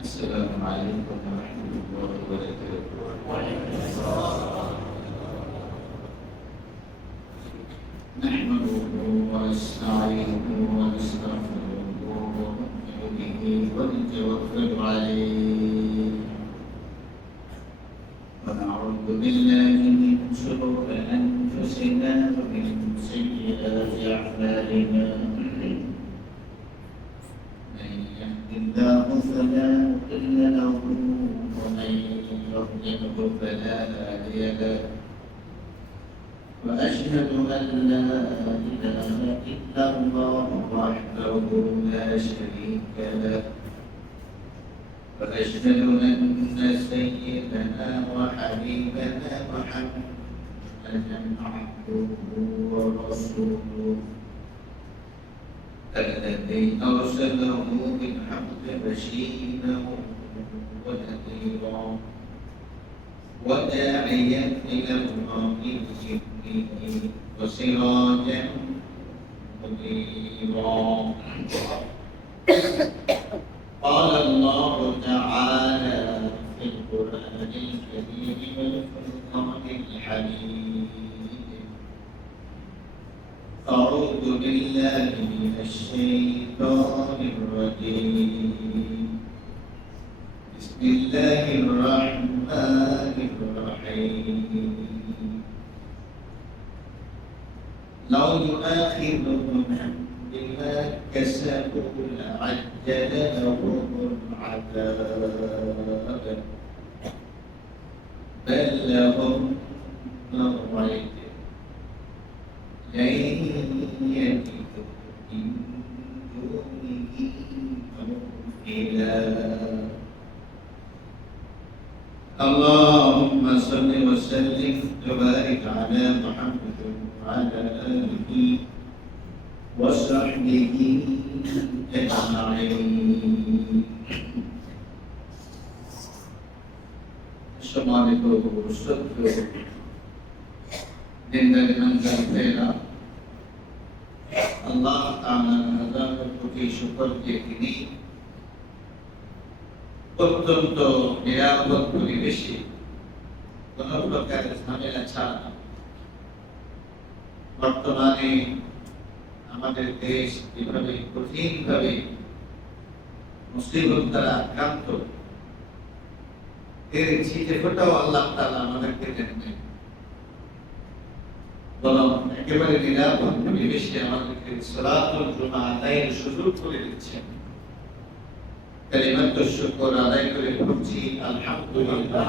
السلام عليكم ورحمة الله وبركاته. نحمده ونستعينه ونستغفره ونؤمن به ونتوكل عليه ونعوذ بالله من شرور أنفسنا ومن سيئات أعمالنا. من يهد الله فلا مضل له ومن يضلله فلا هادي له. وأشهد أن لا إله إلا الله وحده لا شريك له. وأشهد أن سيدنا وحبيبنا محمدا عبده ورسوله الذي أرسله بالحق بشيرا ونذيرا وداعيا إلى الله بإذنه وسراجا منيرا. قال الله تعالى في القرآن الكريم والفرقان الحميد: أعوذ بالله من الشيطان الرجيم. بسم الله الرحمن الرحيم. لو يؤاخذهم بما كسبوا لعجل لهم العذاب بل لهم موعد لن يجدوا من دونه موئلا. اللهم صل وسلم وبارك على محمد وعلى آله وصحبه أجمعين. সম্মানিত শ্রদ্ধেয় দিনদার ভাইরা, আল্লাহ তাআলার প্রতি শুকর যে তিনি অত্যন্ত নিরাপদ পরিবেশে কোন প্রকার ঝামেলা ছাড়া বর্তমানে আমাদের দেশ যেভাবে কঠিনভাবে মুসিবত দ্বারা আক্রান্ত, এর ছিটে ফোটাও আল্লাহ তাআলা আমাদেরকে দেন নাই, বরং একেবারে নিরাপদ পরিবেশে আমাদেরকে সালাতুল জুমা আদায়ের সুযোগ করে দিচ্ছেন। কালিমাতুশ শুকর আদায় করে পড়ছি আলহামদুলিল্লাহ।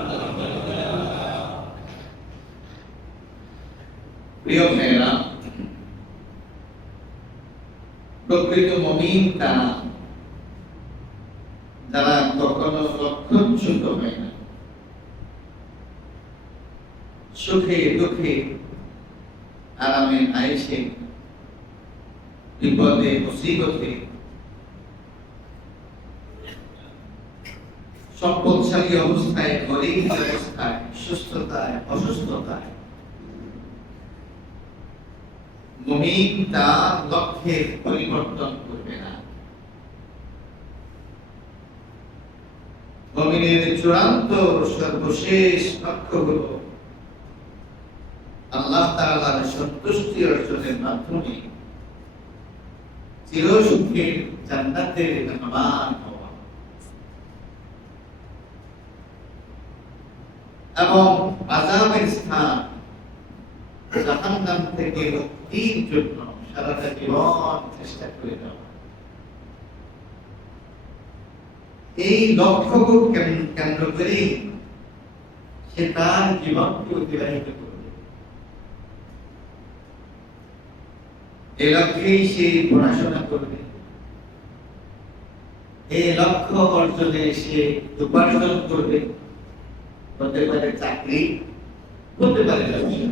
প্রিয় ভাইরা, প্রকৃত মুমিন তারা যারা কখনো লক্ষ্যচ্যুত হয় না, সুখে দুঃখে আরামে আয়েশে বিপদে মুসিবতে সম্পদশালী অবস্থায় গরিব অবস্থায় সুস্থতায় অসুস্থতায় মুমিন তার লক্ষ্যের পরিবর্তন করবে না। মুমিনের চূড়ান্ত সর্বশেষ লক্ষ্য হলো আল্লাহ তাআলার সন্তুষ্টি অর্জনের মাধ্যমে চিরসুখের জান্নাতের মেহমান হওয়া এবং আযাবের স্থান জাহান্নাম থেকে মুক্তির জন্য সারাটা জীবন চেষ্টা করে যাওয়া। এই লক্ষ্যকে কেন্দ্র করে সে তার জীবনকে অতিবাহিত করবে। এই লক্ষ্যেই সে পড়াশোনা করবে, এই লক্ষ্য অর্জনে সে উপার্জন করবে, হতে পারে চাকরি, হতে পারে ব্যবসা।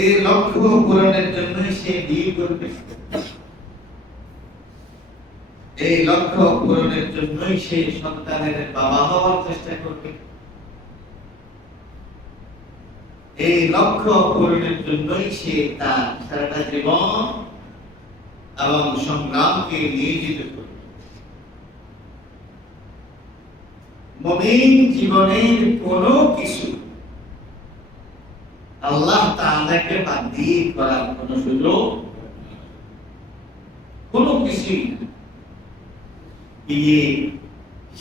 এই লক্ষ্য পূরণের জন্য সে বিয়ে করবে, এই লক্ষ্য পূরণের জন্যই সে সন্তানের বাবা হওয়ার চেষ্টা করবে, এই লক্ষ্য পূরণের জন্যই সে তার সারাটা জীবন এবং সংগ্রামকে নিয়োজিত করবে। মুমিন জীবনের কোনো কিছু আল্লাহ তাআলাকে বাদ দিয়ে করার কোনো সুযোগ কোনো কিছুই না। বিয়ে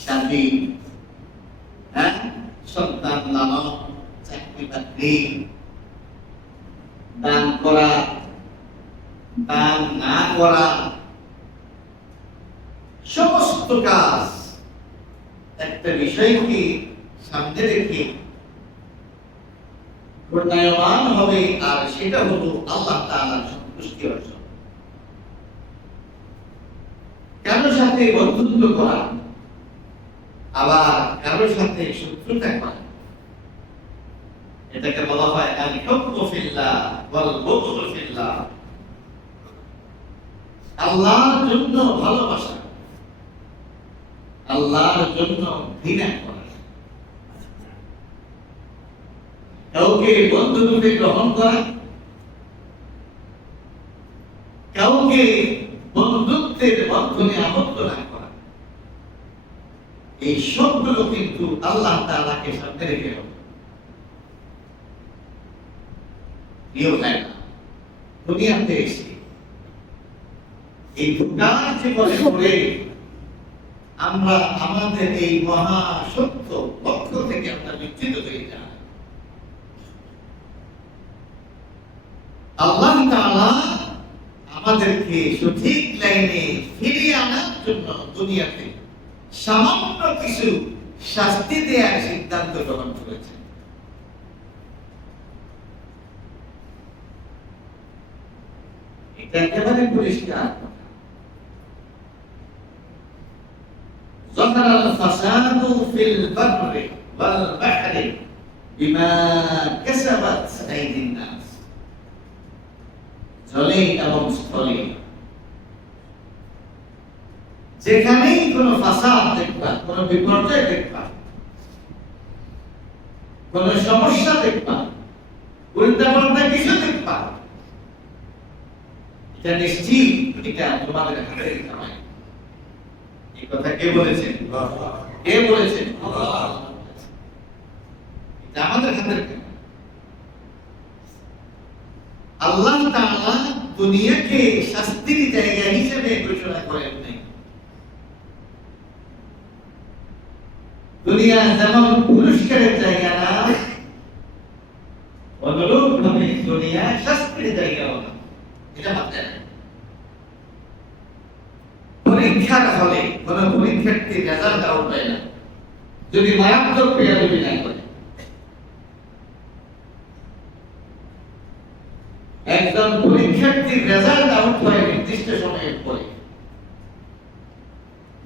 শাদী, সন্তান লালন, চাকরি বাকরি, দান করা, দান না করা, সমস্ত কাজ একটা বিষয়কে সামনে রেখে প্রণয়মান হবে, আর সেটা হলো আল্লাহ তাআলার সন্তুষ্টি অর্জন। কারোর সাথে বন্ধুত্ব করা, আবার কারোর সাথে শত্রুতা করা, এটাকে বলা হয় আল হুব্বু ফিল্লাহ ওয়াল বুগযু ফিল্লাহ। আল্লাহর জন্য ভালোবাসা, আল্লাহর জন্য ঘৃণা করা, কাউকে বন্ধুরূপে গ্রহণ করা, কাউকে বন্ধুত্বের বন্ধনে আবদ্ধ না করা, এই সবগুলো কিন্তু আল্লাহ তাআলাকে সামনে রেখে হবে। দুনিয়াতে এসে এই ধোঁকার জীবনে পড়ে আমরা আমাদের এই মহা সত্য লক্ষ্য থেকে আমরা বিচ্যুত হয়ে যাই। আল্লাহ তাআলা আমাদেরকে সঠিক লাইনে ফিরিয়ে আনার জন্য দুনিয়াতে সামান্য কিছু শাস্তি দেওয়ার সিদ্ধান্ত গ্রহণ করেছেন। এটা একেবারে পরিষ্কার। ظهر الفساد في البر والبحر بما كسبت أيدي الناس। জলে এবং স্থলে যেখানেই কোনো ফাসাদ দেখবা, কোনো বিপর্যয় দেখবা, কোনো সমস্যা দেখবা, উল্টাপাল্টা কিছু দেখবা, এটা নিশ্চিত এটা তোমাদের হাতের কামাই। এই কথা কে বলেছেন? কে বলেছেন? আল্লাহ। এটা আমাদের হাতের কামাই। আল্লাহ তাআলা দুনিয়াকে শাস্তির জায়গা হিসেবে ঘোষণা করেন নাই। দুনিয়া যেমন পুরস্কারের জায়গা না, অনুরূপ ভাবে দুনিয়া শাস্তির জায়গা না। এটা মানতে হবে। পরীক্ষার হলে কোন পরীক্ষার্থী রেজাল্ট আউট হয় না যদি মারাত্মক বেয়াদবি না করে। একজন পরীক্ষার্থীর রেজাল্ট আউট হয় নির্দিষ্ট সময়ের পরে,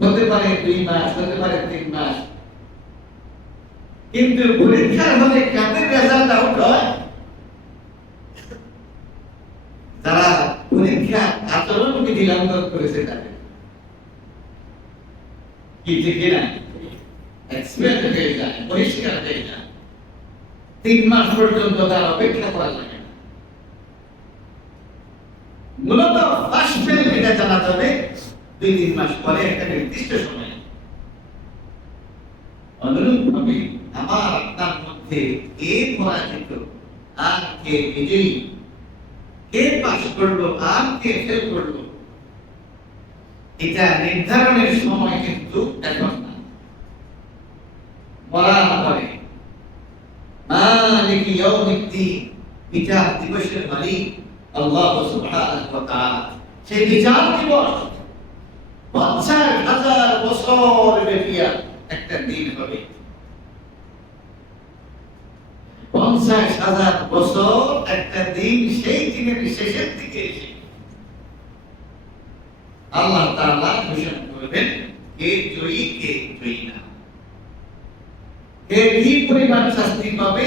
হতে পারে 2 মাস, হতে পারে 3 মাস, কিন্তু পরীক্ষার হলে কাদের রেজাল্ট আউট হয়? যারা পরীক্ষা আচরণ বিধি লঙ্ঘন করেছে তাদের কি ঠিক না এক্সপেক্ট হয়ে যায়, পরিষ্কার হয়ে যায়। 3 মাস পর্যন্ত তার অপেক্ষা করা লাগে। মূলত ফার্স্ট ফেল এটা জানা যাবে 2-3 মাস পরে, একটা নির্দিষ্ট সময়ে। অনুরূপভাবে আমার আপনার মধ্যে কে পরাজিত আর কে বিজয়ী, কে পাস করলো আর কে ফেল করলো, এটা নির্ধারণের সময় কিন্তু এখন না, মরার পরে। মালিক ইয়াউমিদ্দিন, বিচার দিবসের মালিক আল্লাহ সুবহানাহু ওয়া তাআলা। সেই বিচার দিবস 50,000 বছর ব্যাপী একটা দিন হবে। 50,000 বছর একটা দিন, সেই দিনের শেষের দিকে এসে আল্লাহ তাআলা ঘোষণা করবেন কে জয়ী কে জয়ী না, কে কি পরিমাণ শাস্তি পাবে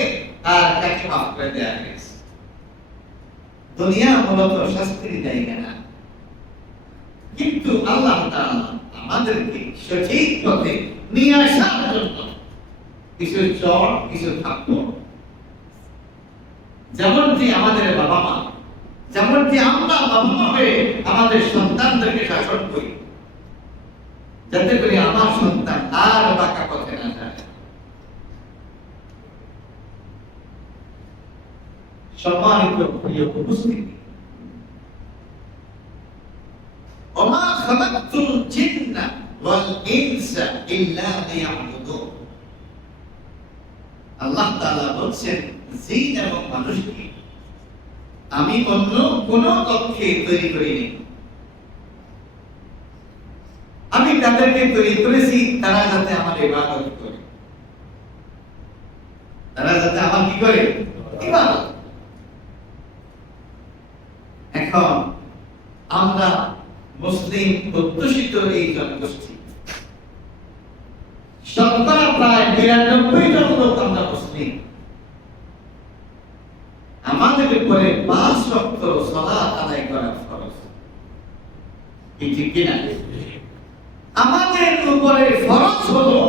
আর কাকে মাফ করে দেওয়া হয়েছে। দুনিয়া মূলত শাস্তির জায়গা না, কিন্তু আল্লাহ তাআলা আমাদেরকে সঠিক পথে নিয়ে আসার জন্য কিছু চড়, কিছু থাপ্পড়, যেমনটি আমাদের বাবা মা, যেমনটি আমরা বাবা মা হয়ে আমাদের সন্তানদেরকে শাসন করি, যাতে করে আমার সন্তান আর বাঁকা পথে না যায়। সম্মানিত প্রিয় উপস্থিতি, ওমা খালাকতুল জিন্না ওয়াল ইনসা ইল্লা লিয়াবুদুন। আল্লাহ তাআলা বলছেন, জিন এবং মানুষকে আমি অন্য কোন লক্ষ্যে তৈরি করিনি। আমি তাদেরকে তৈরি করেছি তারা যাতে আমার ইবাদত করে, তারা যাতে আমার কি করে, ইবাদত। এখন আমরা মুসলিম অধ্যুষিত এই জনগোষ্ঠী, শতকরা প্রায় ৯২ জন লোক আমরা মুসলিম। আমাদের উপরে ৫ ওয়াক্ত সালাত আদায় করা ফরজ, ঠিক কিনা? আমাদের উপরে ফরজ হলো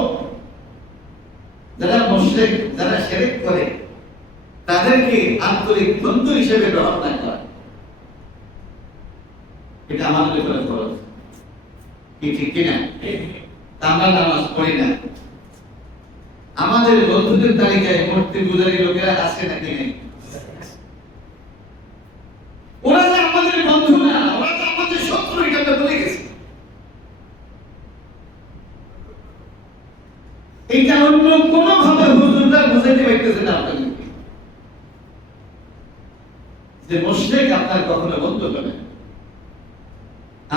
যারা মুশরিক, যারা শিরক করে তাদেরকে আন্তরিক বন্ধু হিসেবে গ্রহণ না করা, এটা আমাদের উপরে ফরজ, ঠিক কিনা? আমরা নামাজ পড়ি না, আমাদের বন্ধুদের তালিকায় মূর্তি পূজারী লোকেরা আছে নাকি নেই? ওরা যে আমাদের বন্ধু না, ওরা তো আমাদের শত্রু, এটা আমরা বলে গেছি। এটা অন্য কোন ভাবে হুজুররা বুঝাইতে পারতেছে না আপনাদেরকে যে মুশরিক আপনার কখনো বন্ধু হবে।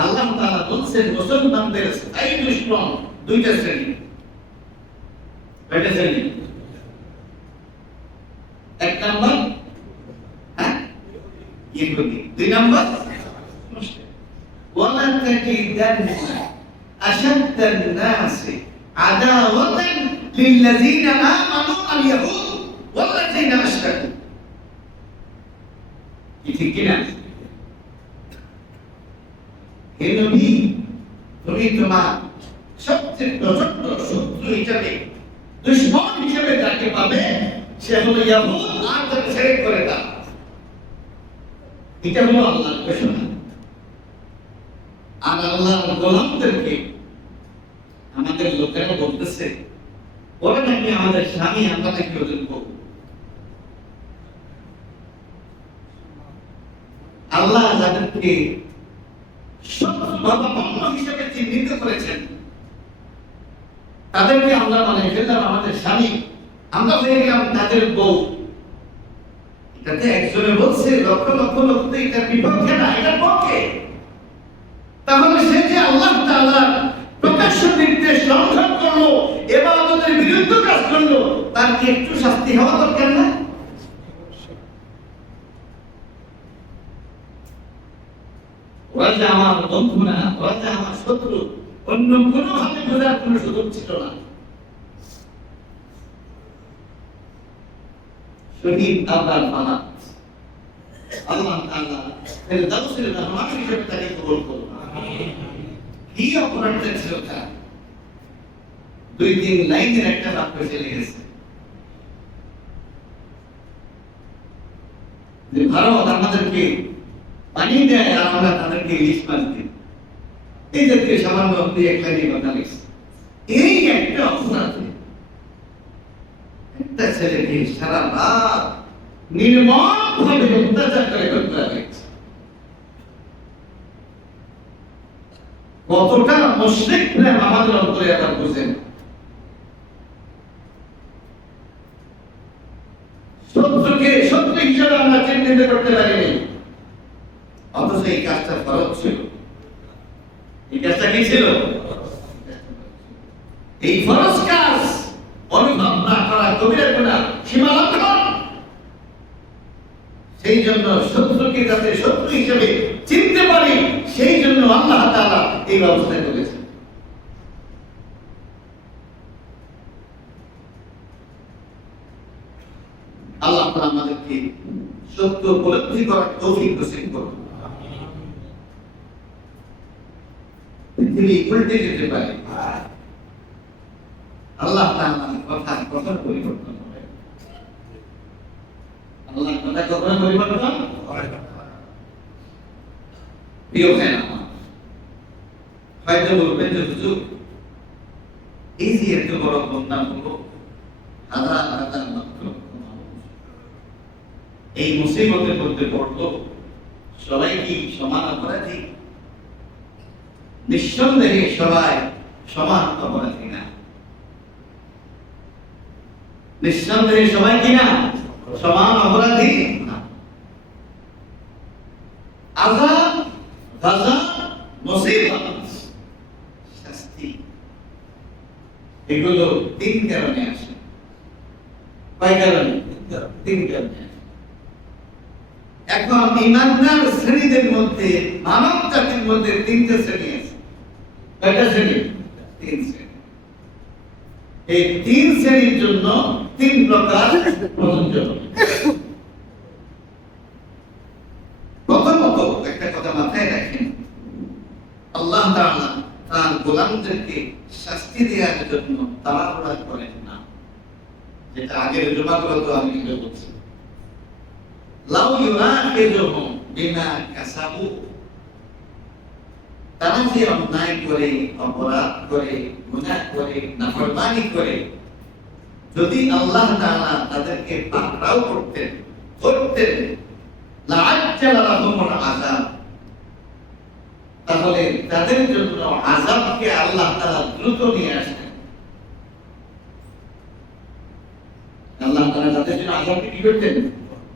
আল্লাহ তাআলা বলছেন মুসলমানদের স্থায়ী দুশমন দুইটা শ্রেণী। কয়টা শ্রেণী? এক নাম্বার ইহুদি, দুই নাম্বার মুশরিক। ওয়ালা তাজিদান্না আশাদ্দান নাসি আদাওয়াতান লিল্লাযীনা আমানু আল-ইয়াহুদ ওয়াল্লাযীনা আশরাকু। ঠিক কিনা? হে নবী, তুমি তোমার সবচেয়ে প্রচন্ড শত্রু হিসেবে, দুশমন হিসেবে যাকে পাবে সে হলো ইয়াহুদ আর যারা শিরক করে তা। এটা হলো আল্লাহর ঘোষণা। আর আল্লাহর গোলামদেরকে আমাদের লোকেরা বলতেছে ওরা নাকি আমাদের স্বামী, আমরা নাকি ওদের বউ। আল্লাহ যাদেরকে শত্রু হিসেবে চিহ্নিত করেছেন তাদেরকে আমরা মনে ফেললাম আমাদের স্বামী, আমরা হয়ে গেলাম তাদের বউ। এটাতে একজনে বলছে লক্ষ লক্ষ লোক তো এটার বিপক্ষে না, এটার পক্ষে। তাহলে সে যে আল্লাহ তাআলার প্রকাশ্য নির্দেশ লঙ্ঘন করলো, ইবাদতের বিরুদ্ধে কাজ করলো, তার কি একটু শাস্তি হওয়া দরকার না? ওরা যে আমার বন্ধু না, ওরা যে আমার শত্রু, অন্য কোনো ভাবে বোঝার কোনো সুযোগ ছিল না। শহীদ আবরার ফানা আল্লাহ তাআলা ফেরদাউসের মেহমান হিসেবে তাকে কবুল করুন। কি অপরাধটা ছিল তার? ২-৩ লাইনের একটা বাক্য চলে গেছে যে ভারত আমাদেরকে পানি দেয় আর আমরা তাদেরকে ইলিশ মাছ দিই। এই জাতীয় সামান্য আপনি এক লাইনে কথা লিখছে। এই একটা অপরাধে একটা ছেলেকে সারা রাত নির্মমভাবে অত্যাচার করে হত্যা হয়েছে। কতটা মুশরিক প্রেম আমাদের অন্তরে এটা বুঝেন। শত্রুকে শত্রু হিসেবে আমরা চিহ্নিত করতে পারিনি, অথচ এই কাজটা ফরজ ছিল। এই কাজটা কি ছিল? এই ফরজ কাজ অনুভব না করা কবিরা গুনাহ, সীমা লঙ্ঘন। সেই জন্য শত্রুকে যাতে শত্রু হিসেবে চিনতে পারি, সেই জন্য আল্লাহ তাআলা এই ব্যবস্থা করেছেন। আল্লাহ তাআলা আমাদেরকে সত্য উপলব্ধি করার তৌফিক নসিব করুন। পৃথিবী উল্টে যেতে পারে, আল্লাহ তাআলার কথা কখনো পরিবর্তন হবে না। আল্লাহর কথা কখনো পরিবর্তন হয় না। প্রিয় ভাইরা আমার, হয়তো বলবেন যে হুজুর এই যে এত বড় বন্যা হলো, হাজার হাজার লক্ষ লক্ষ মানুষ, এই মুসিবতের মধ্যে পড়লো, সবাই কি সমান অপরাধী? নিঃসন্দেহে সবাই সমান অপরাধী না। নিঃসন্দেহে সবাই কিনা সমান অপরাধী না। আযাব, গাযা, মুসিবত, শাস্তি এগুলো তিন কারণে আসে। কয় কারণে? তিন কারণে। এখন ইমানদার শ্রেণীদের মধ্যে, মানব জাতির মধ্যে তিনটা শ্রেণী আছে। কয়টা শ্রেণী? তিন শ্রেণী। এই তিন শ্রেণীর জন্য তিন প্রকার প্রযোজ্য। প্রথমত একটা কথা মাথায় রাখেন, আল্লাহ তাআলা তার গোলামদেরকে শাস্তি দেওয়ার জন্য তাড়াহুড়া করেন না। যেটা আগের জুমাগুলোতে আমি বলছি, লাউ ইউআখিযুহুম বিমা কাসাবু, তারা যে অন্যায় করে, অপরাধ করে, গুনাহ করে, নাফরমানি করে, যদি আল্লাহ তাআলা তাদেরকে পাকড়াও করতেন, ধরতেন, লাআজ্জালা লাহুমুল আযাব, তাহলে তাদের জন্য আযাবকে আল্লাহ তাআলা দ্রুত নিয়ে আসতেন। আল্লাহ তাআলা তাদের জন্য আযাবকে কি করতেন?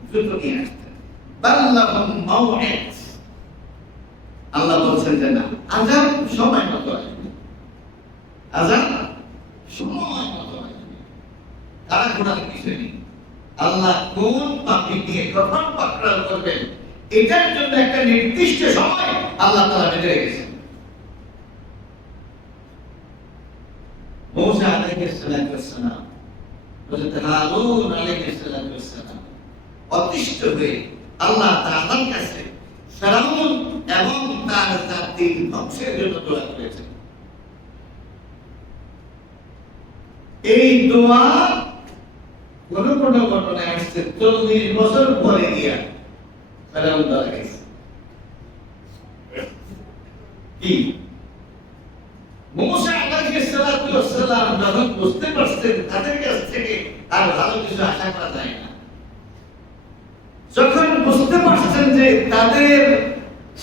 দ্রুত নিয়ে আসতেন। বাল্লাহুম মাউইদ, আল্লাহ বলছেন যে না, আযাব সময় মতো আসবে, আযাব সময় মতো আসবে, তারা কোনো কিছু নেই। আল্লাহ কোন পাপীকে কখন পাকড়াও করবেন এটার জন্য একটা নির্দিষ্ট সময় আল্লাহ তাআলা বেঁধে রেখেছেন। মুসা আলাইহিস সালাতু ওয়াস সালাম, হযরত হারুন আলাইহিস সালাতু ওয়াস সালাম অতিষ্ঠ হয়ে আল্লাহ তাআলার কাছে ফিরআউন এবং তার জাতির ধ্বংসের জন্য দোয়া করেছেন। এই দোয়া কোন কোন ঘটনায় আসছে 40 বছর পরে গিয়া ফিরআউন দোয়া করেছে। কি মুসা আলাইহিস সালাতু ওয়াস সালাম যখন বুঝতে পারছেন তাদের কাছ থেকে আর ভালো কিছু আশা করা যায় না, যখন বুঝতে পারছেন যে তাদের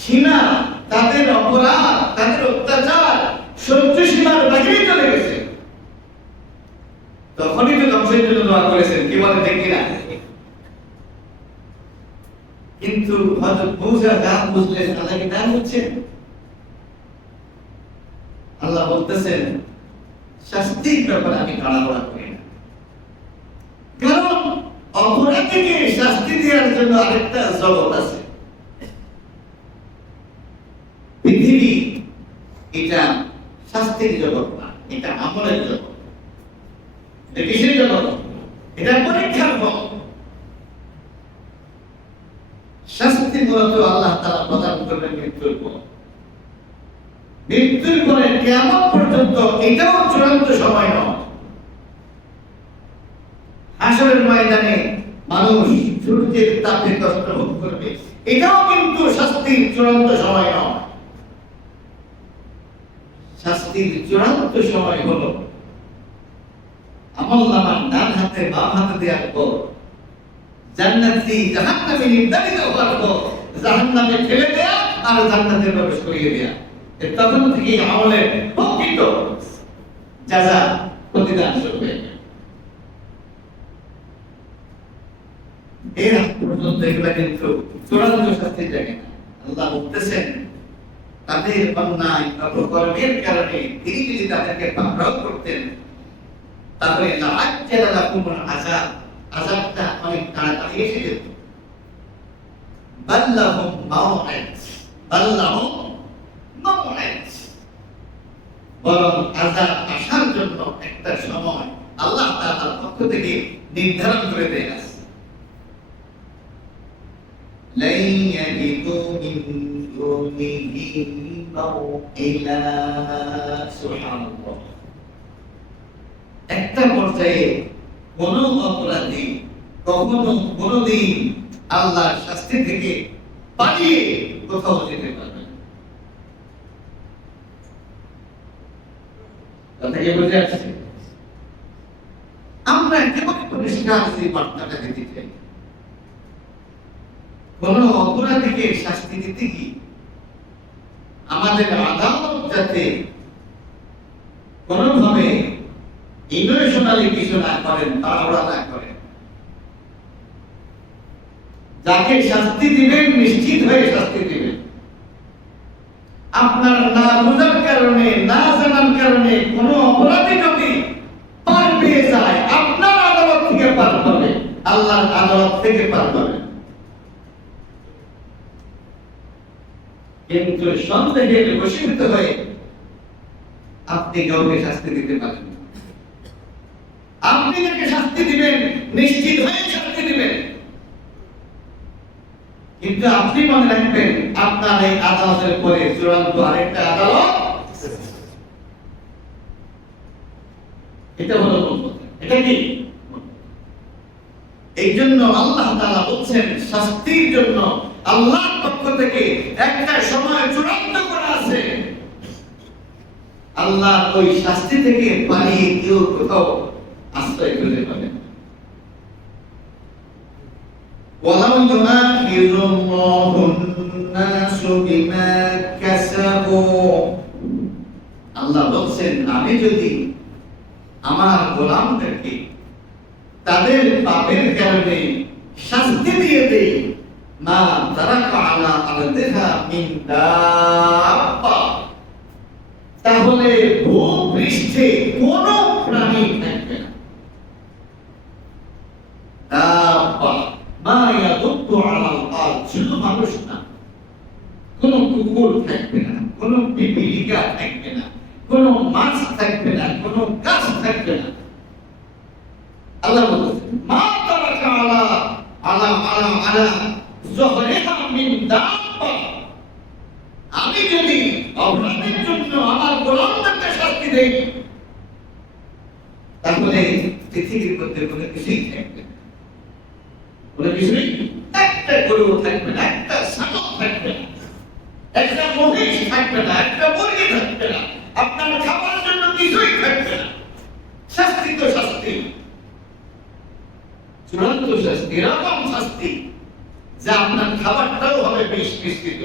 সীমা, তাদের অপরাধ, তাদের অত্যাচার সহ্য সীমার বাইরে চলে গেছে, তখনই তো ধ্বংসের জন্য দোয়া করেছেন। কি বলে ঠিক কিনা? কিন্তু হযরত মুসা গান বুঝলেন, আল্লাহ কি গান বুঝছেন? আল্লাহ বলতেছেন শাস্তির ব্যাপারে আমি তাড়াহুড়া করি না, কারণ অপরাধীকে শাস্তি দেওয়ার জন্য আরেকটা জগৎ আছে। পৃথিবী এটা শাস্তির জগৎ না, এটা আমলের জগৎ। এটা কিসের জগৎ? এটা পরীক্ষার জগৎ। শাস্তি মূলত আল্লাহ তাআলা প্রদান করবেন মৃত্যুর পর। মৃত্যুর পরে কিয়ামত পর্যন্ত এটাও চূড়ান্ত সময় নয়। হাসরের ময়দানে মানুষ সূর্যের তাপে কষ্ট ভোগ করবে, এটাও কিন্তু শাস্তির চূড়ান্ত সময় নয়। শাস্তির চূড়ান্ত সময় হলো আমলনামার ডান হাতে বাম হাতে দেওয়ার পর, জান্নাতি জাহান্নামে নির্ধারিত হওয়ার পর জাহান্নামে ফেলে দেয়া আর জান্নাতে প্রবেশ করিয়ে দেয়া, তখন থেকে আমলের প্রকৃত জাযা প্রতিদান শুরু হয়ে যায়। এর আগ পর্যন্ত এগুলা কিন্তু চূড়ান্ত শাস্তির জায়গা না। আল্লাহ বলতেছেন তাদের অন্যায় অপকর্মের কারণে তিনি যদি তাদেরকে পাকড়াও করতেন, তাহলে লাআজ্জালা লাকুমুল আযাব, আযাবটা অনেক তাড়াতাড়ি এসে যেত। বাল্লাহুম মাউইদ, বাল্লাহুম মাউইদ, বরং আযাব আসার জন্য একটা সময় আল্লাহ তাআলার পক্ষ থেকে নির্ধারণ করে দেয়া আছে। লাই ইয়াজিদু মিন দুনিহি মাওইলা, সুবহানাল্লাহ। একটা পর্যায়ে কোন অপরাধী কখনো কোনদিন আল্লাহর শাস্তি থেকে পালিয়ে কোথাও যেতে পারবে না। কথা কি বুঝে আসছে? আমরা কেমন পরিষ্কার সেই বার্তাটা দিতে চাই। কোন অপরাধীকে শাস্তি দিতে গিয়ে আমাদের আদালত যাতে কোনোভাবে ইমোশনালি কিছু না করেন, তাড়াহুড়া না করেন। যাকে শাস্তি দিবেন নিশ্চিত হয়ে শাস্তি দিবেন। আপনার না বোঝার কারণে, না জানার কারণে কোন অপরাধী যদি পার পেয়ে যায়, আপনার আদালত থেকে পার পাবে, আল্লাহর আদালত থেকে পার পাবে। কিন্তু সন্দেহের বশীভূত হয়ে আপনি কাউকে শাস্তি দিতে পারেন না। আপনি যাকে শাস্তি দিবেন নিশ্চিত হয়ে শাস্তি দিবেন, কিন্তু আপনি মনে রাখবেন আপনার এই আদালতের পরে চূড়ান্ত আরেকটা আদালত। এটা হলো এটা কি? এই জন্য আল্লাহ তাআলা বলছেন শাস্তির জন্য আল্লাহর পক্ষ থেকে একটা সময় চূড়ান্ত করা আছে। আল্লাহ ওই শাস্তি থেকে পালিয়ে কেউ কোথাও আশ্রয় খুঁজে পাবে না। ওয়ালাউ ইউআখিযুল্লাহু আন-নাসু বিমা কাসাবু, আল্লাহ বলছেন আমি যদি আমার গোলামদেরকে তাদের পাপের কারণে শাস্তি দিয়ে দেই, মা তারাকা আলা আরদিহা মিন দাব্বা, তাহলে ভূপৃষ্ঠে কোনো প্রাণী থাকবে না। দাব্বা মা ইয়াদুব্বু আলাল আরদ, শুধু মানুষ না, কোনো কুকুর থাকবে না, কোনো পিপিলিকা থাকবে না, কোনো মাছ থাকবে না, কোনো গাছ থাকবে না। আল্লাহ বলেন মা তারাকা আলা আলা আলা আলা যুহরিহা মিন দাব্বা, আমি যদি অপরাধের জন্য আমার গোলামদেরকে শাস্তি দেই, তাহলে পৃথিবীর মধ্যে কোনো কিছুই থাকবে না, কোনো কিছুই, একটা গরু থাকবে না, একটা ছাগল থাকবে না, একটা মহিষ থাকবে না, একটা মুরগি থাকবে না, আপনার খাবার জন্য কিছুই থাকবে না। শাস্তি তো শাস্তি, চূড়ান্ত শাস্তি, এরকম শাস্তি যা আপনার খাবারটাও হবে বিষ মিশ্রিত।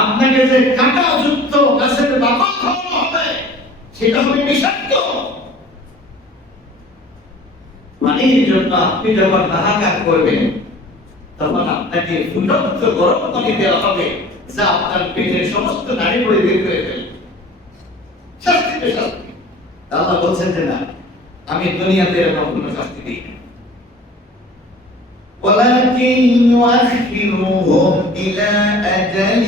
আপনাকে যে কাঁটা যুক্ত গাছের বাকল খাওয়ানো হবে সেটা হবে বিষাক্ত। পানির জন্য আপনি যখন হাহাকার করবেন তখন আপনাকে ফুটন্ত গরম পানি দেওয়া হবে যা আপনার পেটের সমস্ত নাড়ি ভরে বের করে ফেলবে। শাস্তি তো শাস্তি। আল্লাহ বলছেন যে না, আমি দুনিয়াতে এরকম কোনো শাস্তি দিই না। ولكن يؤخرهم إلى أجل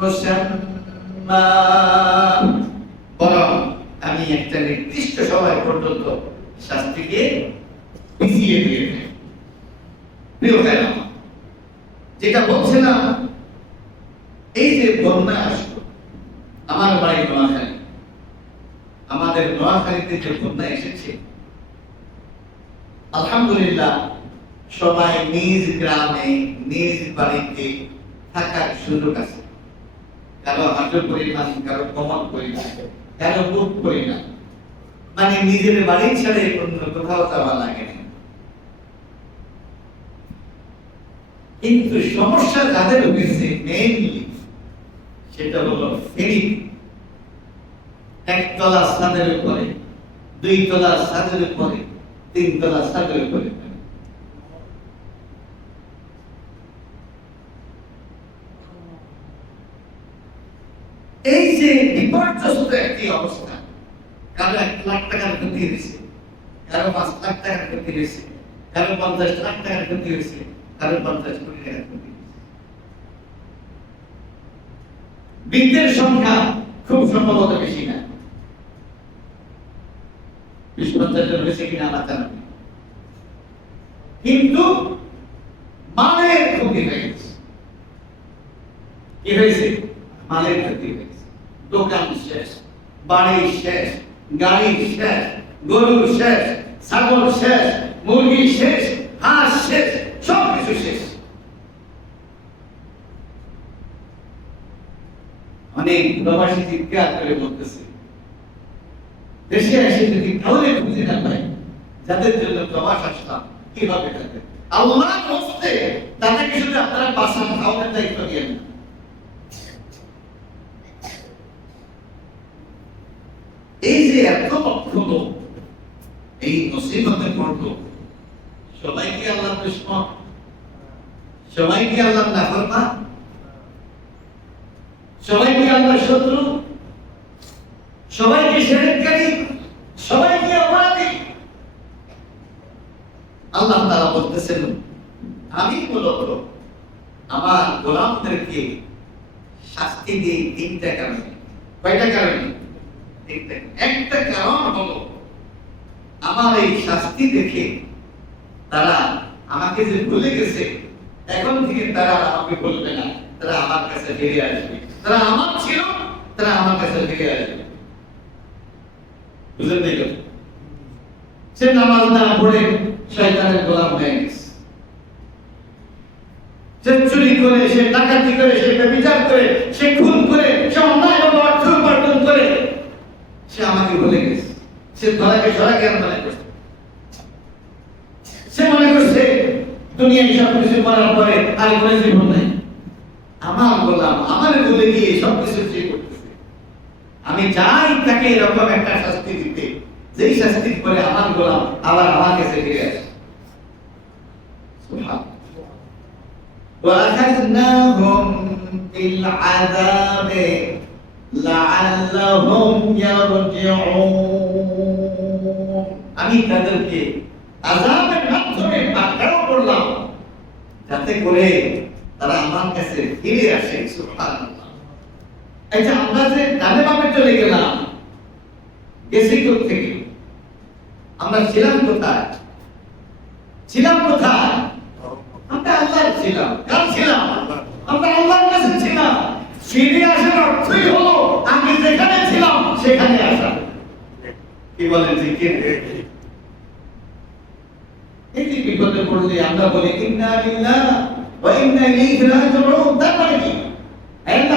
مسمى, বরং আমি একটা নির্দিষ্ট সময় পর্যন্ত শাস্তিকে পিছিয়ে দিয়ে দেই। প্রিয় ভাইরা, যেটা বলছিলাম, এই যে বন্যা আসলো, আমার বাড়ি নোয়াখালী, আমাদের নোয়াখালীতে যে বন্যা এসেছে, আলহামদুলিল্লাহ সবাই নিজ গ্রামে নিজ বাড়িতে থাকার সুযোগ আছে। কারো হাঁটুর পরিমাণ, কারো কমন পরিমাণ, কারো বুক পরিমাণ, মানে নিজের বাড়ি ছেড়ে অন্য কোথাও যাওয়া লাগে না। কিন্তু সমস্যা যাদের হয়েছে মেইনলি সেটা হলো ফেরি, একতলা ছাদের উপরে, দুই তলা ছাদের উপরে, তিন তলা ছাদের উপরে। এই যে বিপর্যস্ত একটি অবস্থা, কারো 1 লাখ টাকার ক্ষতি হয়েছে, কারো 5 লাখ টাকার ক্ষতি হয়েছে, কারো 50 লাখ টাকার ক্ষতি হয়েছে, কারো 50 কোটি টাকার ক্ষতি হয়েছে। মৃতের সংখ্যা খুব সম্ভবত বেশি না, 20-50 জন হয়েছে কিনা আমার জানা নেই, কিন্তু মালের ক্ষতি হয়েছে। কি হয়েছে? মালের ক্ষতি হয়েছে। দোকান শেষ, বাড়ি শেষ, গাড়ি শেষ, গরু শেষ, ছাগল শেষ, মুরগি শেষ, হাঁস শেষ, সব কিছু শেষ। অনেক প্রবাসী চিৎকার করে বলতেছে, দেশে এসে যদি কাউকে খুঁজে না পাই যাদের জন্য প্রবাস আসলাম, কিভাবে থাকে। আল্লাহ হস্তে তাদেরকে শুধু আপনারা বাঁচান, খাওয়ানোর দায়িত্ব দিয়েন। এই যে এত লক্ষ লোক এই মুসিবতে পড়লো, সবাই কি আল্লাহ দুশমন? সবাই কি আল্লাহ নাফরমান? সবাই কি আল্লাহ শত্রু? সবাই কি শিরককারী? সবাই কি অপরাধী? আল্লাহ তাআলা বলতেছেন, আমি মূলত আমার গোলামদেরকে শাস্তি দিই তিনটা কারণে। কয়টা কারণে? একটা কারণ হলো আমার এই শাস্তি দেখে তারা আমাকে যে ভুলে গেছে, এখন থেকে তারা আমাকে বলবে না, তারা আমার কাছে ফিরে আসবে। তারা আমার ছিল, তারা আমার কাছে ফিরে আসবে। বুঝলেন নাই? সে নামাজ না পড়ে শয়তানের গোলাম হয়ে গেছে, সে চুরি করে, সে ডাকাতি করে, সে ব্যভিচার করে, সে খুন করে, সে অন্যায় অর্থ উপার্জন করে সে আমাকে ভুলে গেছে। সে ধরাকে সরা জ্ঞান মনে করছে। সে মনে করছে দুনিয়ায় সব কিছু করার পরে আর কোনো জীবন নাই। আমার গোলাম আমার বলে গিয়ে সবকিছু সে করতেছে। আমি চাই তাকে এরকম একটা শাস্তি দিতে, যেই শাস্তি পরে আমার গোলাম আবার আমার কাছে ফিরে আসে। সুবহানাল্লাহ। وَأَخَذْنَاهُمْ بِالْعَذَابِ لَعَلَّهُمْ يَرْجِعُونَ। আমি তাদেরকে আযাবের মাধ্যমে পাকড়াও করলাম যাতে করে তারা আমার কাছে ফিরে আসে। সুবহানাল্লাহ। আচ্ছা, আমরা যে ডানে বামে চলে গেলাম, গেছি কোত্থেকে? আমরা ছিলাম কোথায়? ছিলাম কোথায়? আমরা আল্লাহর ছিলাম। কার ছিলাম? আমরা আল্লাহর কাছে ছিলাম। ফিরে আসার অর্থই হলো আগে যেখানে ছিলাম সেখানে আসা। কি বলেন ঠিক কি? এই যে বিপদে পড়লে আমরা বলি ইন্না লিল্লাহি ওয়া ইন্না ইলাইহি রাজিউন। তার মানে কি?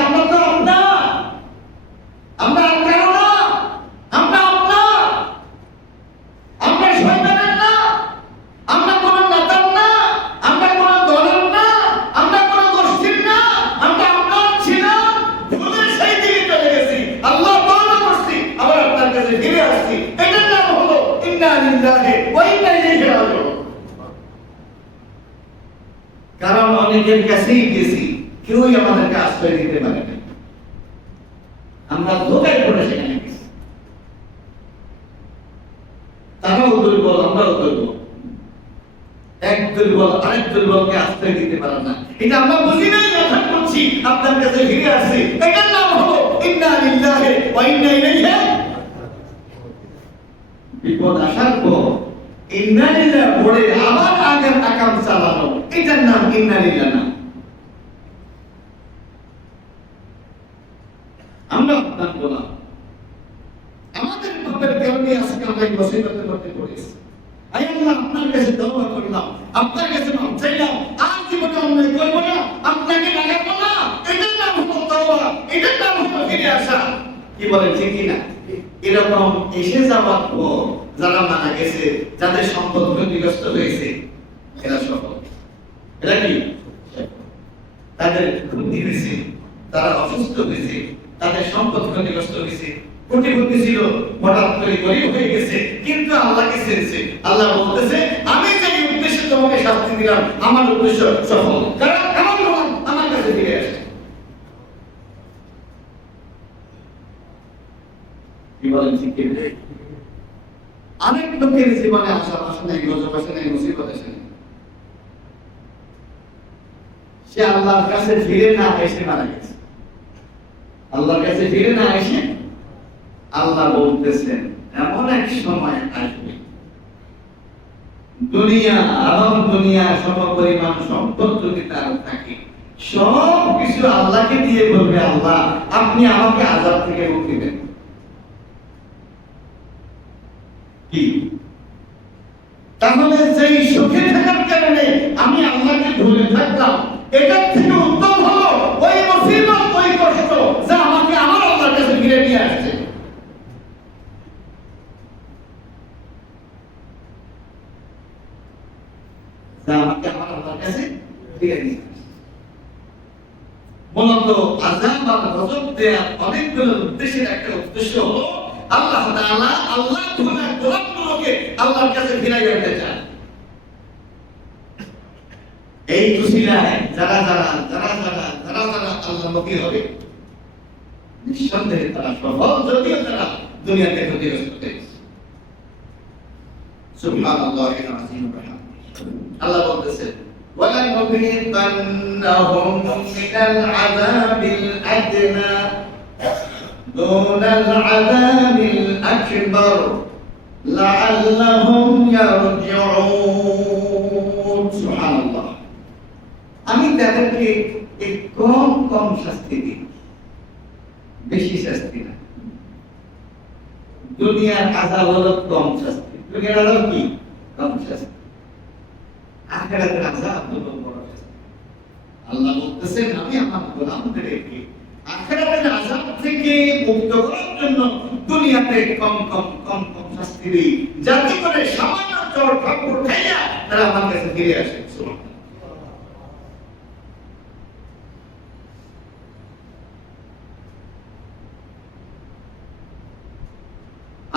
আমরা তো আমরা কারো না, আমরা আমরা শয়তানের না, আমরা কোন নেতার না, আমরা কোন দলের না, আমরা কোন গোষ্ঠীর না। আমরা আপনার ছিলাম, ভুলে সেই দিকে চলে গেছি, আল্লাহ তওবা করছি, আবার আপনার কাছে ফিরে আসছি। এটার নাম হলো ইন্না লিল্লাহি ওয়া ইন্না ইলাইহি রাজিউন। কারণ অনেকের কাছেই গেছি, কেউই আমাদেরকে আশ্রয় দিতে পারে না। আমরা ধোকায় পড়ে সেখানে গেছি। তারাও দুর্বল, আমরাও দুর্বল। এক দুর্বল আরেক দুর্বলকে আশ্রয় দিতে পারে না। এটা আমরা বুঝি নাই, কথা বলছি, আপনার কাছে ফিরে আসছি। এটার নাম হলো ইন্না লিল্লাহি ওয়া ইন্না ইলাইহি। বিপদ আসার পর ইন্না লিল্লাহি পড়ে আবার আগের আকাম চালানো, এটার নাম ইন্না লিল্লাহি না। আমরা আপনার বলা আমাদের পাপের কারণে আজকে আমরা এই মুসিবতের মধ্যে পড়েছি। আয় আল্লাহ, আপনার কাছে তওবা করলাম, আপনার কাছে মাফ চাইলাম, আর জীবনে অন্যায় করব না, আপনাকে লাগাবো না। এটার নাম হলো তওবা, এটার নাম হলো ফিরে আসা। কি বলেন ঠিক কি না? এরকম এসে যাওয়ার পর যারা মারা গেছে, যাদের সম্পদ ক্ষতিগ্রস্ত হয়েছে, এরা সফল। এরা কি? তাদের ক্ষতি হয়েছে, তারা অসুস্থ হয়েছে, তাদের সম্পদ ক্ষতিগ্রস্ত হয়েছে, কোটিপতি ছিল, হঠাৎ করে গরিব হয়ে গেছে, কিন্তু আল্লাহকে ছেড়েছে। আল্লাহ বলতেছে, আমি যে উদ্দেশ্যে তোমাকে শাস্তি দিলাম, আমার উদ্দেশ্য সফল, কারণ আমার গোলাম আমার কাছে ফিরে আসে। কি বলেন ঠিক কি? অনেক লোকের জীবনে আসার আসে নাই, গজব আসে নাই, মুসিবত আসে নাই, সে আল্লাহর কাছে ফিরে না এসে মারা গেছে। আল্লাহর কাছে ফিরে না এসে আল্লাহ বলতেছেন, এমন এক সময় আসবে দুনিয়া এবং দুনিয়া সমপরিমাণ সম্পদ যদি তার থাকে, সব কিছু আল্লাহকে দিয়ে বলবে, আল্লাহ আপনি আমাকে আযাব থেকে মুক্তি দেন। কি? তাহলে সেই সুখে থাকার কারণে আমি আল্লাহকে ভুলে থাকলাম, এটার থেকে উত্তম হলো ওই মুসিবত, ওই কষ্ট যা আমাকে আমার আল্লাহর কাছে ফিরে নিয়ে আসছে। যা আমাকে আল্লাহর কাছে ফিরে নিয়ে আসে। মূলত আযাব আর গজব দেওয়ার অনেকগুলো উদ্দেশ্যের একটা উদ্দেশ্য হলো আল্লাহ তাআলা আল্লাহ গুনাহ গোলামগুলোকে আল্লাহর কাছে ফিরাই আনতে চান। এই উসিলায় যারা আল্লাহমুখী হবে নিঃসন্দেহে তারা সফল, যদিও তারা দুনিয়াতে ক্ষতিগ্রস্ত হয়েছে। সুবহানাল্লাহি ওয়া বিহামদিহি। আল্লাহ বলতেছেন وَلَنُذِيقَنَّهُم مِّنَ الْعَذَابِ الْأَدْنَىٰ دُونَ الْعَذَابِ الْأَكْبَرِ لَعَلَّهُمْ يَرْجِعُونَ। সুবহানাল্লাহ। আমি তাদেরকে কম শাস্তি দিই, বেশি শাস্তি না। দুনিয়ার আযাব হলো কম শাস্তি। দুনিয়ার আযাব কি? কম শাস্তি। আখিরাতের আযাব হলো বড় শাস্তি। আল্লাহ বলতেছেন আমি আমার গোলামদেরকে আখিরাতের আযাব থেকে মুক্ত করার জন্য দুনিয়াতে কম শাস্তি দিই, যাতে করে সামান্য চোর ঠাকুর খাইয়া তারা আমার কাছে ফিরে আসে।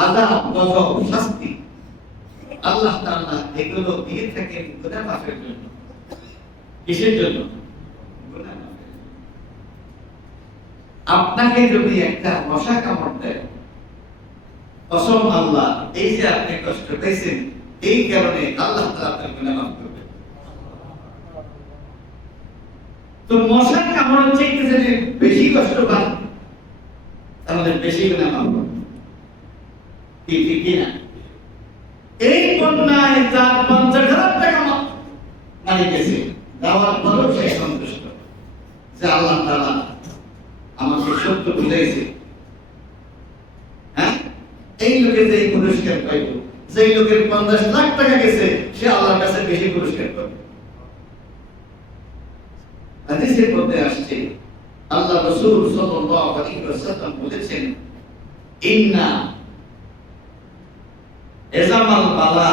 আযাব, গজব, শাস্তি আল্লাহ তাআলা এগুলো দিয়ে থাকেন গুনাহ মাফের জন্য। কিসের জন্য? গুনাহ মাফের জন্য। আপনাকে যদি একটা মশা কামড় দেয়, কসম আল্লাহ, এই যে আপনি কষ্ট পেয়েছেন এই কারণে আল্লাহ তাআলা আপনার গুনাহ মাফ করবেন। তো মশার কামড়ের চাইতে যদি বেশি কষ্ট পান তাহলে বেশি গুনাহ মাফ করবেন। ঠিক না? এই বন্যায় যার 50,000 টাকা মারি গেছে, দেওয়ার পরেও সে সন্তুষ্ট যে আল্লাহ তাআলা আমাকে সত্য বুঝাইছে। হ্যাঁ, এই লোকে যে পুরস্কার পাইল, যে লোকের 50 লাখ টাকা গেছে সে আল্লাহর কাছে বেশি পুরস্কার পাবে। হাদিসের মধ্যে আসছে আল্লাহ রাসূল সাল্লাল্লাহু আলাইহি ওয়াসাল্লাম বলেছেন ইন্না এজামাল বালা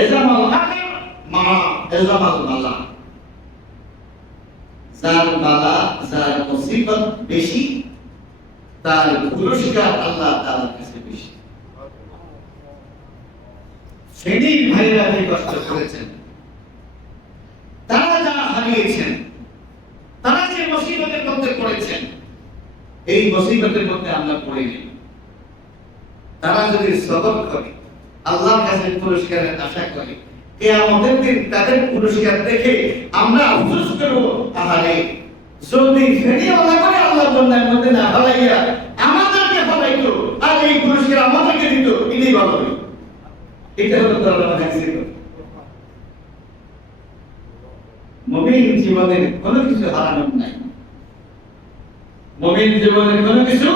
এজামাল আকির মা এজামাল বালা। যার বালা, যার মুসিবত বেশি তার পুরস্কার আল্লাহ তাআলার কাছে বেশি। সেদিন ভাইরা যে কষ্ট করেছেন, তারা যা হারিয়েছেন, তারা যে মুসিবতের মধ্যে পড়েছেন, এই মুসিবতের মধ্যে আমরা পড়িনি। তারা যদি সবর করে, আল্লাহর কাছে পুরস্কারের আশা করে, কিয়ামতের দিন তাদের পুরস্কার দেখে আমরা আফসোস করব, আহারে যদি ফেরিওয়ালা করে আল্লাহর বন্দার মধ্যে না ফলাইয়া আমাদেরকে ফলাইতো আর এই পুরস্কার আমাদেরকে দিত, এটাই ভালো হতো। এটা হলো আল্লাহর কাছে। মুমিন জীবনে কোনো কিছু হারানোর নাই। মুমিন জীবনে কোনো কিছু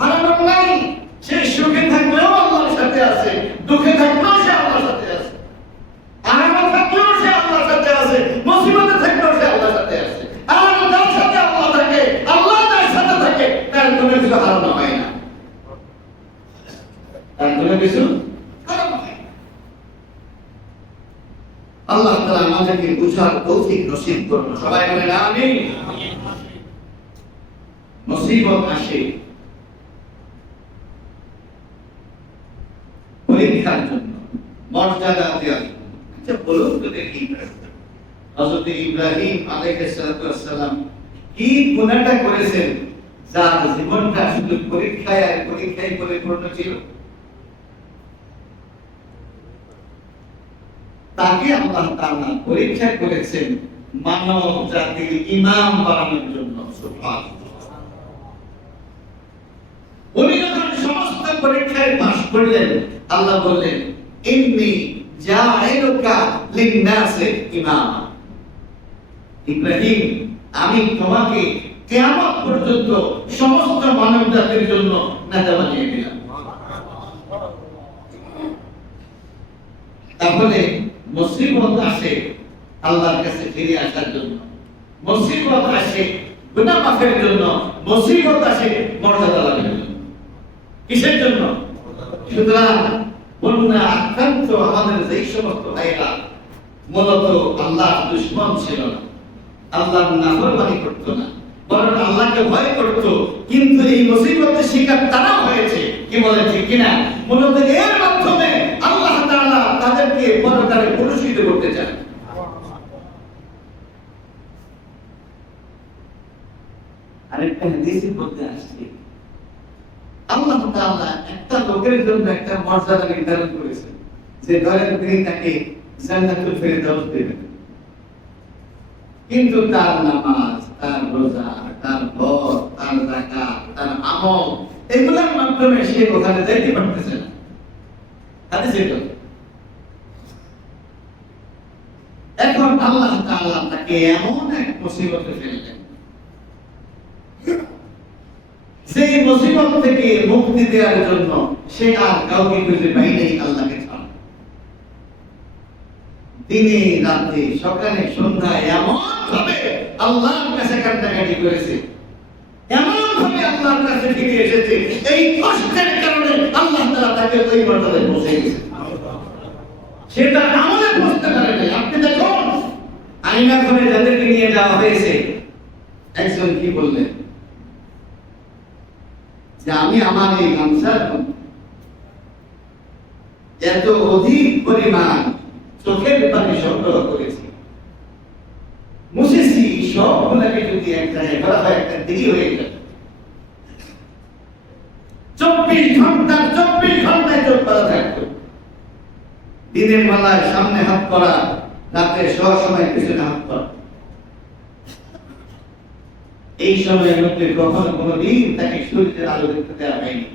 হারানোর নাই। সে সুখে থাকলেও আল্লাহর সাথে আছে, দুঃখে থাকলেও সে আল্লাহর সাথে আছে, আরামে থাকলেও সে আল্লাহর সাথে আছে, মুসিবতে থাকলেও সে আল্লাহর সাথে আছে। আর যার সাথে আল্লাহ থাকে, আল্লাহ যার সাথে থাকে, তার কোনো কিছু হারানো হয় না, তার কোনো কিছু হারানো হয় না। আল্লাহ তাআলা আমাদেরকে বুঝার তৌফিক নসিব করুন। সবাই বলেন আমিন। মুসিবত আসে পরীক্ষার জন্য, মর্যাদা দেওয়ার জন্য। আচ্ছা বলুন তো দেখি, হযরত ইব্রাহিম আলাইহিস সালাম কি গুনাহটা করেছেন যার জীবনটা শুধু পরীক্ষায় আর পরীক্ষায় পরিপূর্ণ ছিল? তাকে আল্লাহ তাআলা পরীক্ষা করেছেন মানব জাতির ইমাম বানানোর জন্য। সুবহানাল্লাহ। উনি যখন সমস্ত পরীক্ষায় পাস করলেন, আল্লাহ বললেন ইন্নী জাইলুকা লিন-নাসি ইমামা। ইব্রাহিম, আমি তোমাকে কিয়ামত পর্যন্ত সমস্ত মানব জাতির জন্য নেতা বানিয়ে দিলাম। তাহলে মুসিবত আসে আল্লাহর কাছে ফিরে আসার জন্য, মুসিবত আসে গুনাহ মাফের জন্য, মুসিবত আসে মর্যাদা লাভের জন্য। কিসের জন্য? সুতরাং বন্যা আক্রান্ত আমাদের যেই সমস্ত ভাইরা মূলত আল্লাহ দুশমন ছিল না, আল্লাহর নাফরমানি করত না, বরং আল্লাহকে ভয় করত। কিন্তু এই মুসিবতের শিকার তারা হয়েছে, কি বলে ঠিক কিনা? মূলত এর মাধ্যমে আল্লাহ তাআলা তাদেরকে পরকালে পুরস্কৃত করতে চান। আরেকটা হাদিসে বলতে আসছে, আল্লাহ তাআলা একটা লোকের জন্য একটা মর্যাদা নির্ধারণ করেছেন, যে ধরেন তিনি তাকে জান্নাতুল ফেরদাউস দেবেন, কিন্তু তার নামাজ, তার রোজা, তার হজ, তার যাকাত, তার আমল, এগুলোর মাধ্যমে সে ওখানে যাইতে পারতেছে না। হাদিসে তো এখন আল্লাহ তাআলা তাকে এমন এক মুসিবতে ফেললেন, সেই মুসিবত থেকে মুক্তি দেওয়ার জন্য সে আর কাউকে খুঁজে পায় নাই আল্লাহকে ছাড়া। দিনে রাতে সকালে সন্ধ্যায় এমন ভাবে আল্লাহর কাছে কান্নাকাটি করেছে, এমন ভাবে আল্লাহর কাছে ফিরে এসেছে, এই কষ্টের কারণে আল্লাহ তাআলা তাকে ওই মর্যাদায় পৌঁছে গেছে। সেটা আমলে পৌঁছতে পারে নাই। আপনি দেখুন, আয়না ঘরে যাদেরকে নিয়ে যাওয়া হয়েছে, একজন কি বললেন যে আমি আমার এই গামছার এত অধিক পরিমাণ চোখের পানি সংগ্রহ করেছি, মুছেছি, সবগুলাকে যদি এক জায়গায় করা হয় একটা দেরি হয়ে যাবে। 24 ঘন্টায় চোখ পালা থাকতো, দিনের বেলায় সামনে হাত করা, রাতের সব সময় পিছনে হাত করা। এই সময়ের মধ্যে কখনো কোনোদিন তাকে সূর্যের আলো দেখতে দেওয়া হয়নি।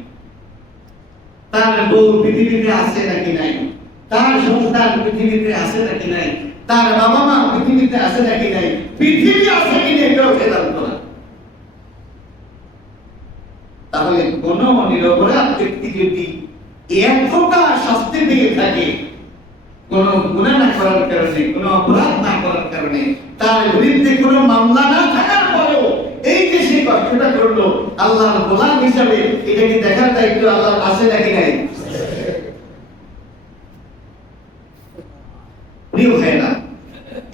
তার বউ পৃথিবীতে আছে নাকি নাই, তার সন্তান পৃথিবীতে আছে নাকি নাই, তার বাবা মা পৃথিবীতে আছে নাকি নাই, পৃথিবী আছে কি নেই কেউ সে জানতো না। তাহলে কোন নিরপরাধ ব্যক্তি যদি এতটা শাস্তি পেয়ে থাকে, কোন গুনাহ না করার কারণে, কোন অপরাধ না করার কারণে, তার বিরুদ্ধে কোনো মামলা না থাকার পরেও এই যে সে কষ্টটা করলো, আল্লাহর গোলাম হিসাবে এটা কি দেখার দায়িত্ব আল্লাহর আছে নাকি নাই? প্রিয় ভাইরা,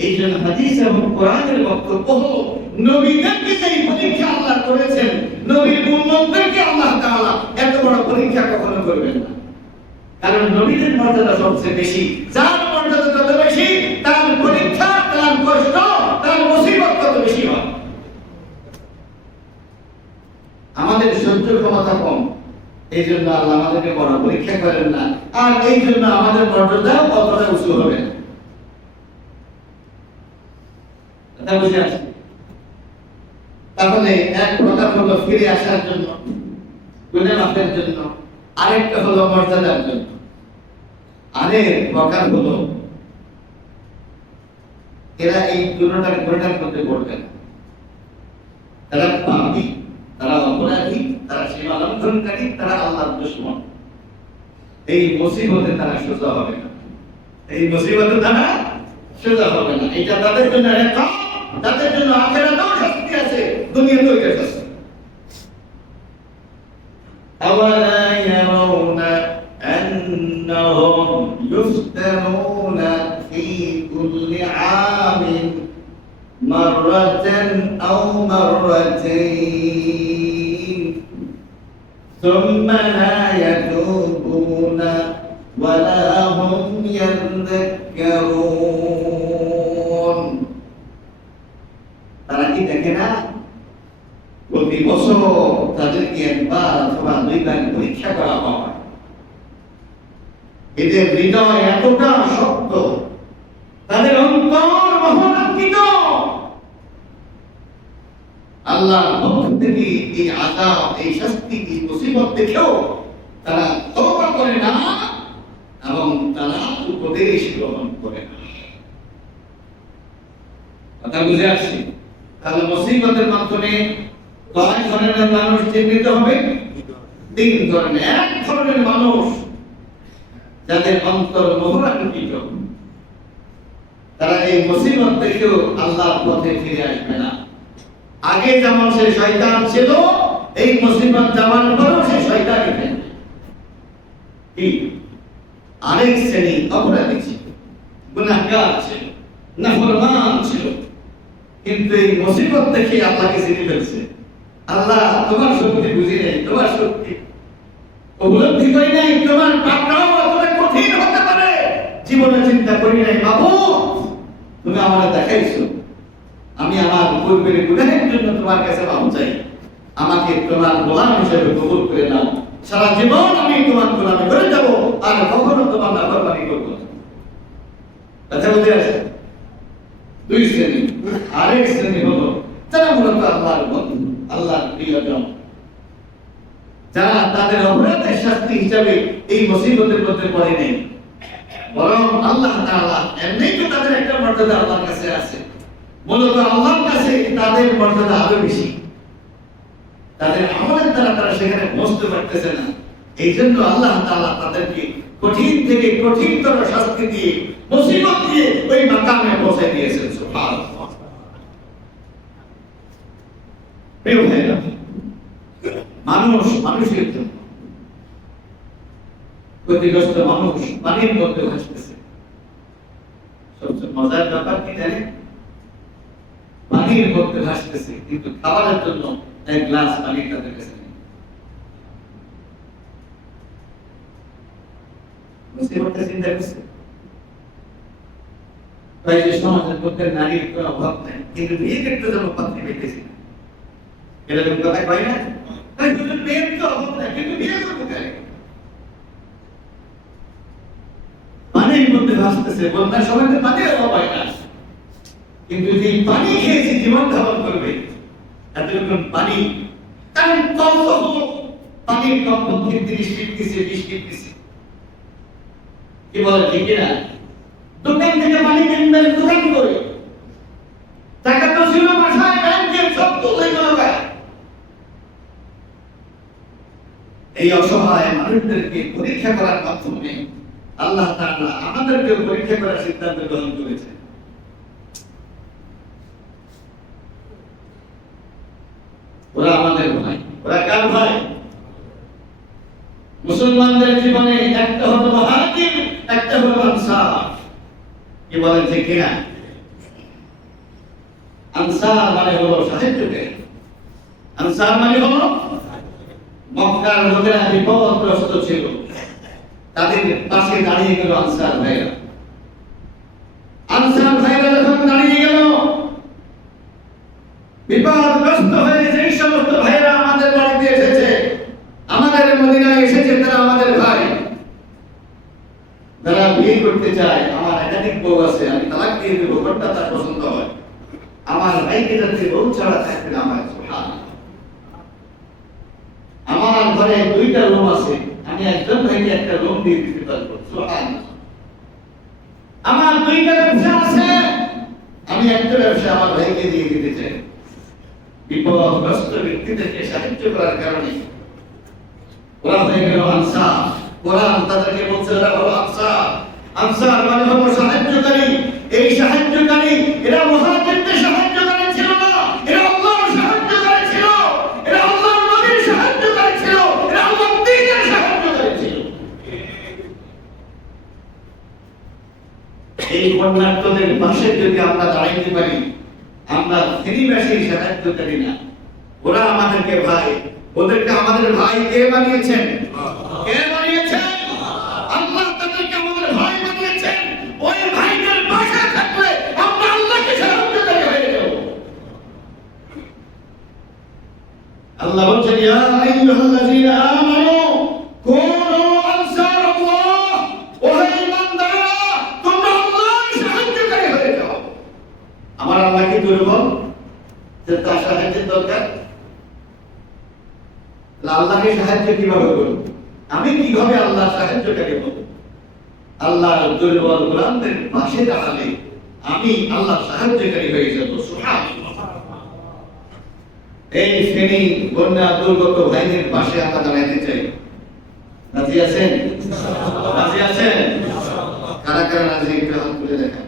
এই জন্য হাদিস এবং কোরআনের বক্তব্য হলো, নবীদেরকে যে পরীক্ষা আল্লাহ করেছেন, নবীর উম্মতদেরকে আল্লাহ তাআলা এত বড় পরীক্ষা কখনো করবেন না। কারণ নবীদের মর্যাদা সবচেয়ে বেশি, যার মর্যাদা যত বেশি, তার পরীক্ষা, তার কষ্ট, তার মুসিবত তত বেশি হয়। আমাদের সহ্য ক্ষমতা কম, এই জন্য আল্লাহ আমাদেরকে বড় পরীক্ষা করেন না, আর এই জন্য আমাদের মর্যাদাও অতটা উঁচু হবে না। কথা বুঝে আসছে? তাহলে এক প্রকার হলো ফিরে আসার জন্য, গুনাহ মাফের জন্য, আরেকটা হলো মর্যাদার জন্য, আরেক প্রকার হলো এরা এই দুটোটার মধ্যে পড়বে না। তারা পাপী, তারা অপরাধী, তারা সীমা লঙ্ঘনকারী, তারা আল্লাহর দুশমন। এই মুসিবতে তারা সোজা হবে না, এই মুসিবতে তারা সোজা হবে না। এটা তাদের জন্য রেখা, তাদের জন্য আখিরাতেও শাস্তি আছে, দুনিয়াতেও শাস্তি। أولا يرون أنهم يفتنون في كل عام مرة أو مرتين ثم لا يتوبون ولا هم يذكرون। তারা কি দেখে না প্রতি বছর তাদেরকে একবার অথবা দুইবার পরীক্ষা করা হয়? এদের হৃদয় এতটা শক্ত, তাদের অন্তর মহানান্বিত, আল্লাহর পক্ষ থেকে এই আযাব, এই শাস্তি, এই মুসিবত দেখেও তারা তওবা করে না এবং তারা উপদেশ গ্রহণ করে না। কথা বুঝে আসছে? তাহলে মুসিবতের মাধ্যমে কয় ধরনের মানুষ চিহ্নিত হবে? 3 ধরনের। এক ধরনের মানুষ যাদের অন্তর মোহরান্বিত, তারা এই মুসিবত দেখেও আল্লাহর পথে ফিরে আসবে না। আগে যেমন সে শয়তান ছিল, এই মুসিবত যাওয়ার পরও সে শয়তানই থাকবে। আরেক শ্রেণী অপরাধী ছিল, গুনাহগার ছিল, নাফরমান ছিল, কিন্তু এই মুসিবত দেখে আল্লাহকে চিনে ফেলছে। আল্লাহ তোমার শক্তি বুঝি নেই, তোমার শক্তি উপলব্ধি করি নাই, তোমার পাকড়াও অতটা কঠিন হতে পারে জীবনে চিন্তা করি নাই। মাবুদ, তুমি আমাকে দেখাইছো, আমি আমার পূর্বের গুনাহের জন্য তোমার কাছে মাফ চাই, আমাকে তোমার গোলাম হিসেবে কবুল করে নাও। সারা জীবন আমি তোমার গোলামি করে যাব, আর কখনো তোমার নাফরমানি করব না। কথা বুঝে আসে? দুই শ্রেণী। আরেক শ্রেণী হলো যারা মূলত আল্লাহর বন্ধু, আল্লাহর প্রিয়জন, যারা তাদের অপরাধের শাস্তি হিসাবে এই মুসিবতের মধ্যে পড়ে নেই, বরং আল্লাহ তাআলা এমনিই তো তাদের একটা মর্যাদা আল্লাহর কাছে আছে। মূলত আল্লাহর কাছে তাদের মর্যাদা আরো বেশি, তাদের আমলের দ্বারা তারা সেখানে পৌঁছতে পারতেছে না। এই জন্য আল্লাহ তাআলা তাদেরকে কঠিন থেকে কঠিনতর শাস্তি দিয়ে, মুসিবত দিয়ে ওই মাকামে পৌঁছে দিয়েছেন। সুবহানাল্লাহ। প্রিয় ভাইরা, মানুষ মানুষের জন্য, ক্ষতিগ্রস্ত মানুষ পানির মধ্যে ভাসতেছে। সবচেয়ে মজার ব্যাপার কি জানেন? পানির মধ্যে ভাসতেছে, কিন্তু খাবারের জন্য এক গ্লাস পানি তাদের কাছে নেই। মুসিবতটা চিন্তা করছে? তাই যে সমাজের মধ্যে নারীর কোনো অভাব নেই, কিন্তু বিয়ে করতে যেন পাত্রী পেতেছি না, এরকম কথা কয় না? তাই দুজন মেয়ের তো অভাব নেই, কিন্তু বিয়ে করতে চাই। পানির মধ্যে ভাসতেছে, বন্যার সময় তো পানির অভাব হয় না, কিন্তু যে পানি খেয়েছে জীবন ধারণ করবে, এতটুকু পানি কারণ পানির কমপক্ষে 30 ফিট দিছে, 20 ফিট দিছে। কি বলে ঠিক না? দোকান থেকে পানি কিনবেন, দোকান করে টাকা তো ছিল বাসায়, ব্যাংকের সব তুলে গেল। এই অসহায় মানুষদেরকে পরীক্ষা করার মাধ্যমে আল্লাহ তাআলা আমাদেরকে পরীক্ষা করার সিদ্ধান্ত গ্রহণ করেছেন। ওরা আমাদের ভাই। ওরা কার ভাই? মুসলমানদের জীবনে একটা হলো মুহাজির, একটা হলো আনসার। কি বলেন ঠিক কিনা? আনসার মানে হলো সাহায্যকারী। আনসার মানে হলো মক্কার লোকেরা বিপদগ্রস্ত ছিল, তাদের পাশে দাঁড়িয়ে গেল আনসার ভাইরা। আনসার ভাইরা যখন দাঁড়িয়ে গেল, বিপদগ্রস্ত হয়ে যে সমস্ত ভাইরা আমাদের বাড়িতে এসেছে, আমাদের মদিনায় এসেছে, তারা আমাদের ভাই। যারা বিয়ে করতে চায়, আমার একাধিক বউ আছে, আমি তালাক দিয়ে দেবো, কোনটা তার পছন্দ হয়, আমার ভাইকে যাতে বউ ছাড়া থাকবে না। আমার সুবহানাল্লাহ। আমার ঘরে 2টা রুম আছে, আমি একজন ভাইকে একটা রুম দিয়ে দিতে পারবো। সুবহানাল্লাহ। আমার 2টা ব্যবসা আছে, আমি একটা ব্যবসা আমার ভাইকে দিয়ে দিতে চাই। বিপদগ্রস্ত ব্যক্তিদেরকে সাহায্য করার কারণে ওরা হয়ে গেল আনসার। কোরআন তাদেরকে বলছে ওরা হলো আনসার। আনসার মানে হলো সাহায্যকারী। এই সাহায্যকারী এরা মুহাজিরদের সাহায্যকারী ছিল না, এরা আল্লাহর সাহায্যকারী ছিল, এরা আল্লাহর নবীর সাহায্যকারী ছিল, এরা আল্লাহর দ্বীনের সাহায্যকারী ছিল। এই বন্যার্তদের পাশে যদি আমরা দাঁড়াইতে পারি, আমরা ফেরিবাসীর সাহায্যকারী না। ওরা আমাদেরকে ভাই, ওদেরকে আমাদের ভাই কে বানিয়েছেন? কে বানিয়েছেন? আল্লাহ তাদেরকে আমাদের ভাই বানিয়েছেন। ওই ভাইদের পাশে থাকলে আমরা আল্লাহকে সাহায্যকারী হয়ে যাব। আল্লাহ বলছেন, ইয়া আইয়ুহাল্লাযীনা আমানু কুনু আনসারাল্লাহ, ও ঈমানদাররা তোমরা আল্লাহর সাহায্যকারী হয়ে যাও। আমার আল্লাহ কি দুর্বল যে তার সাহায্যের দরকার? আল্লাহকে সাহায্য কিভাবে করব? আমি কিভাবে আল্লাহ সাহায্যকারী হব? আল্লাহর দুর্বল গোলামদের পাশে দাঁড়ালে আমি আল্লাহ সাহায্যকারী হয়ে যাব। সুবহানাল্লাহ। এই শ্রেণী বন্যা দুর্গত ভাইদের পাশে আমরা দাঁড়াইতে চাই। রাজি আছেন? রাজি আছেন? কারা কারা রাজি? একটু হাত তুলে দেখা।